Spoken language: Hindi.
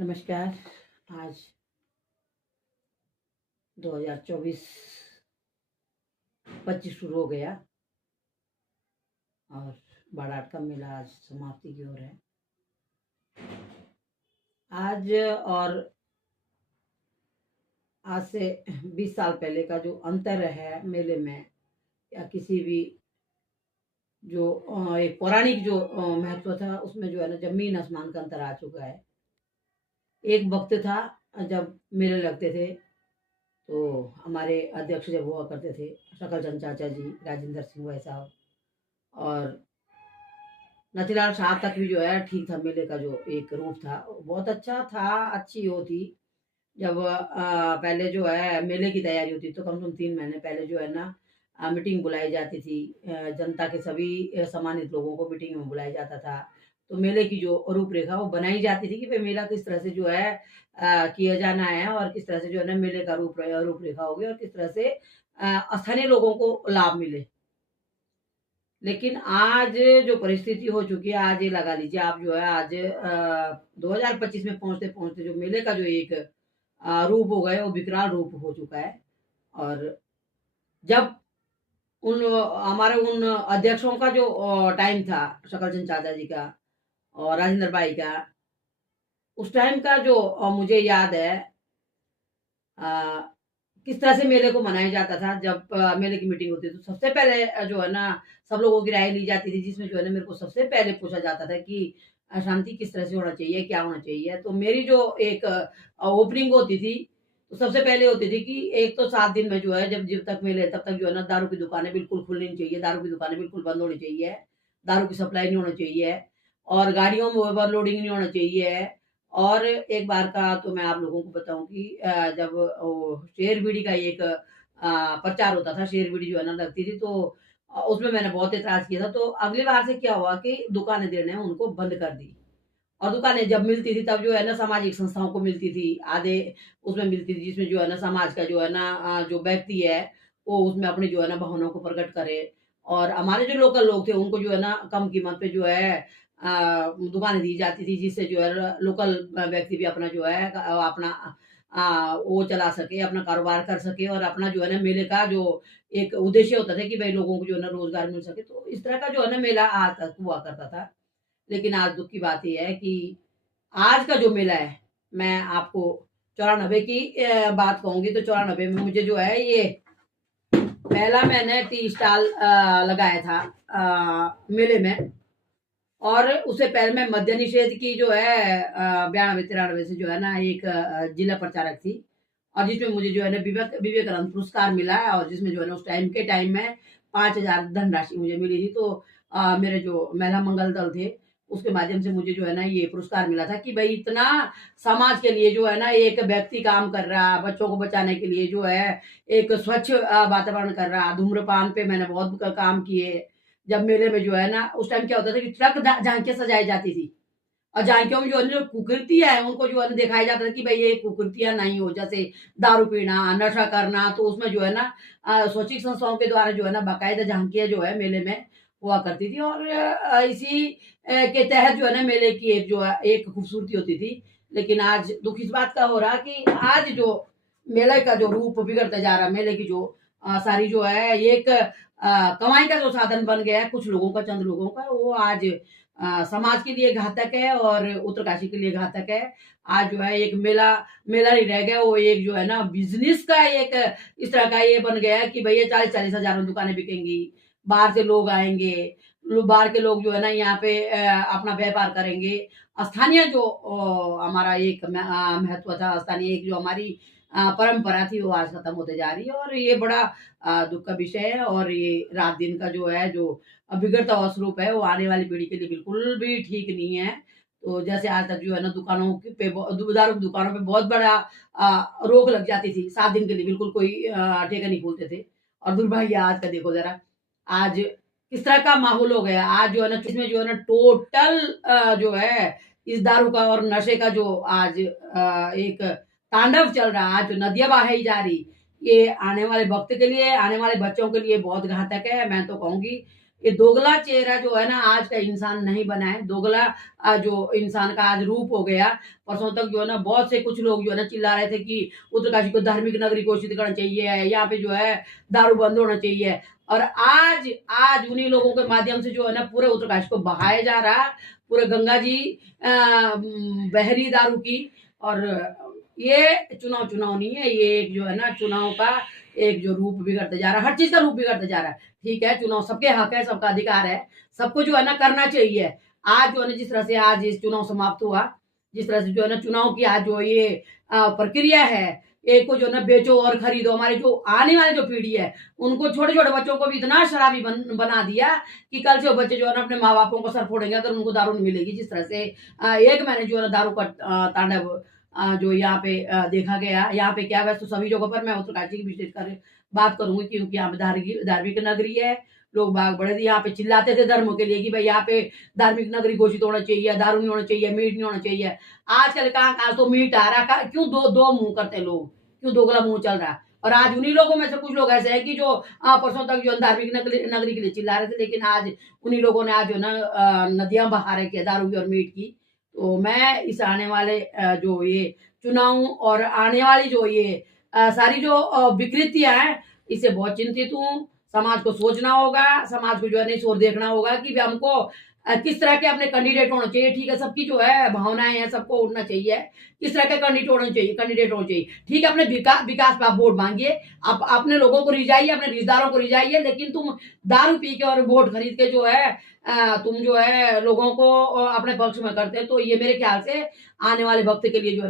नमस्कार। आज 2024 25 शुरू हो गया और बारात का मेला आज समाप्ति की ओर है। आज और आज से 20 साल पहले का जो अंतर है मेले में या किसी भी जो एक पौराणिक जो महत्व था, उसमें जो है ना जमीन आसमान का अंतर आ चुका है। एक वक्त था जब मेले लगते थे तो हमारे अध्यक्ष जब हुआ करते थे शकलचंद चाचा जी, राजेंद्र सिंह भाई साहब और नथीलाल शाह तक भी जो है ठीक था। मेले का जो एक रूप था वो बहुत अच्छा था, अच्छी वो थी। जब पहले जो है मेले की तैयारी होती तो कम से कम 3 महीने पहले जो है ना मीटिंग बुलाई जाती थी। जनता के सभी सम्मानित लोगों को मीटिंग में बुलाया जाता था। तो मेले की जो रूपरेखा वो बनाई जाती थी कि भाई मेला किस तरह से जो है किया जाना है और किस तरह से जो है ना मेले का रूपरेखा होगी और किस तरह से स्थानीय लोगों को लाभ मिले। लेकिन आज जो परिस्थिति हो चुकी है, आज ये लगा लीजिए आप जो है आज 2025 में पहुंचते-पहुंचते जो मेले का जो एक रूप हो गया वो विकराल रूप हो चुका है। और जब उन हमारे उन अध्यक्षों का जो टाइम था, शकलचंद चाचा जी का और राजेंद्र भाई का, उस टाइम का जो मुझे याद है अ, किस तरह से मेले को मनाया जाता था। जब मेले की मीटिंग होती थी तो सबसे पहले जो है ना सब लोगों की राय ली जाती थी, जिसमें जो है ना मेरे को सबसे पहले पूछा जाता था कि शांति किस तरह से होना चाहिए, क्या होना चाहिए। तो मेरी जो एक ओपनिंग होती थी तो सबसे पहले होती थी कि एक तो 7 दिन में जो है जब जब तक मेले तब तक जो है ना दारू की दुकानें बिल्कुल खुलनी नहीं चाहिए, दारू की दुकानें बिल्कुल बंद होनी चाहिए, दारू की सप्लाई नहीं होनी चाहिए और गाड़ियों में ओवरलोडिंग नहीं होना चाहिए। और एक बार का तो मैं आप लोगों को बताऊँ कि जब वो शेर बीड़ी का एक प्रचार होता था, शेर बीड़ी जो है ना लगती थी तो उसमें मैंने बहुत एतराज़ किया था। तो अगली बार से क्या हुआ कि दुकानें देने उनको बंद कर दी और दुकानें जब मिलती थी तब जो है ना सामाजिक संस्थाओं को मिलती थी, आधे उसमें मिलती थी जिसमें जो है ना समाज का जो है ना जो व्यक्ति है वो उसमें अपनी जो है ना भावनाओं को प्रकट करे। और हमारे जो लोकल लोग थे उनको जो है ना कम कीमत पे जो है दुकानें दी जाती थी, जिससे जो है लोकल व्यक्ति भी अपना जो है अपना वो चला सके, अपना कारोबार कर सके और अपना जो है ना मेले का जो एक उद्देश्य होता था कि भाई लोगों को जो है ना रोज़गार मिल सके। तो इस तरह का जो है ना मेला आज तक हुआ करता था। लेकिन आज दुःख की बात ये है कि आज का जो मेला है, मैं आपको 94 की बात कहूँगी तो 94 में मुझे जो है ये पहला मैंने टी स्टॉल लगाया था मेले में। और उससे पहले मैं मद्य निषेध की जो है 92-93 से जो है ना एक जिला प्रचारक थी और जिसमें मुझे जो है ना विवेकानंद पुरस्कार मिला है और जिसमें जो है ना उस टाइम में 5,000 धनराशि मुझे मिली थी। तो मेरे जो महिला मंगल दल थे उसके माध्यम से मुझे जो है ना ये पुरस्कार मिला था कि भाई इतना समाज के लिए जो है ना एक व्यक्ति काम कर रहा, बच्चों को बचाने के लिए जो है एक स्वच्छ वातावरण कर रहा, धूम्रपान पे मैंने बहुत काम किए। जब मेले में जो है ना उस टाइम क्या होता था कि ट्रक झांकियाँ सजाई जाती थी और झांकियों में जो है ना कुकृतियाँ हैं उनको जो है ना दिखाया जाता था कि भाई ये कुकृतियाँ नहीं हो, जैसे दारू पीना, नशा करना। तो उसमें जो है ना स्वैच्छिक संस्थाओं के द्वारा जो है ना बाकायदा झांकियाँ जो है मेले में हुआ करती थी और इसी के तहत जो है ना मेले की एक जो है एक खूबसूरती होती थी। लेकिन आज दुःख इस बात का हो रहा कि आज जो मेले का जो रूप बिगड़ता जा रहा है, मेले की जो सारी जो है एक कमाई का जो साधन बन गया है कुछ लोगों का, चंद लोगों का, वो आज समाज के लिए घातक है और उत्तरकाशी के लिए घातक है। आज जो है एक मेला मेला नहीं रह गया, वो एक जो है ना बिज़नेस का एक इस तरह का ये बन गया है कि भैया 40-40 हज़ार में दुकानें बिकेंगी, बाहर से लोग आएँगे, बाहर के लोग जो है ना यहाँ पे अपना व्यापार करेंगे। स्थानीय जो हमारा एक महत्व था, स्थानीय एक जो हमारी परंपरा थी वो आज खत्म होते जा रही है और ये बड़ा दुःख का विषय है। और ये रात दिन का जो है जो बिगड़ता हुआ स्वरूप है वो आने वाली पीढ़ी के लिए बिल्कुल भी ठीक नहीं है। तो जैसे आज तक जो है ना दुकानों पे दारू की दुकानों पे बहुत बड़ा रोक लग जाती थी, 7 दिन के लिए बिल्कुल कोई ठेका नहीं खोलते थे। और दुर्भाग्य आज का देखो ज़रा, आज किस तरह का माहौल हो गया। आज जो है ना इसमें जो है ना टोटल जो है इस दारू का और नशे का जो आज एक तांडव चल रहा है, आज जो नदियाँ बहाई जा रही, ये आने वाले वक़्त के लिए, आने वाले बच्चों के लिए बहुत घातक है। मैं तो कहूँगी ये दोगला चेहरा जो है ना आज का इंसान नहीं बना है। दोगला जो इंसान का आज रूप हो गया। परसों तक जो है ना बहुत से कुछ लोग जो है ना चिल्ला रहे थे कि उत्तरकाशी को धार्मिक नगरी घोषित करना चाहिए, यहाँ पे जो है दारू बंद होना चाहिए। और आज आज उन्हीं लोगों के माध्यम से जो है ना पूरे उत्तरकाशी को बहाया जा रहा है, पूरे गंगा जी बह रही दारू की। और ये चुनाव नहीं है, ये एक जो है ना चुनाव का एक जो रूप बिगड़ते जा रहा है, हर चीज का रूप बिगड़ते जा रहा है। ठीक है, चुनाव सबके हक है, सबका अधिकार है, सबको जो है ना करना चाहिए। आज जो है ना जिस तरह से आज इस चुनाव समाप्त हुआ, जिस तरह से जो है ना चुनाव की आज जो ये प्रक्रिया है, एक को जो है ना बेचो और खरीदो। हमारे जो आने वाली जो पीढ़ी है उनको, छोटे छोटे बच्चों को भी इतना शराबी बना दिया कि कल से वो बच्चे जो है ना अपने माँ बापों को सर फोड़ेंगे अगर उनको दारू नहीं मिलेगी। जिस तरह से एक मैंने जो है ना दारू का तांडव जो यहाँ पे देखा गया। यहाँ पे क्या, वैसे तो सभी जगहों पर, मैं उत्तरकाशी की विशेष कर बात करूंगी क्योंकि यहाँ पे धार्मिक नगरी है। लोग बाग बड़े यहाँ पे चिल्लाते थे धर्मों के लिए कि भाई यहाँ पे धार्मिक नगरी घोषित होना चाहिए, दारू नहीं होना चाहिए, मीट नहीं होना चाहिए। आजकल कहाँ कहाँ तो मीट आ रहा है, क्यों दो मुंह करते हैं लोग, क्यों दोगला मुंह चल रहा है। और आज उन्हीं लोगों में से कुछ लोग ऐसे हैं कि जो परसों तक जो धार्मिक नगरी के लिए चिल्ला रहे थे, लेकिन आज उन्हीं लोगों ने आज जो ना नदियां बहा रखी है दारू की और मीट की। तो मैं इस आने वाले जो ये चुनाव और आने वाली जो ये सारी जो विकृतियां हैं, इससे बहुत चिंतित हूँ। समाज को सोचना होगा, समाज को जो है नहीं सोच देखना होगा कि हमको किस तरह के अपने कैंडिडेट होना चाहिए। ठीक है, सबकी जो है भावनाएं हैं, सबको उठना चाहिए, किस तरह के कैंडिडेट होना चाहिए। ठीक है, अपने विकास पे आप वोट मांगिए, आप अपने लोगों को रिझाइए, अपने रिश्तेदारों को रिझाइए, लेकिन तुम दारू पी के और वोट खरीद के जो है तुम जो है लोगों को अपने पक्ष में करते हैं। तो ये मेरे ख्याल से आने वाले वक्त के लिए जो है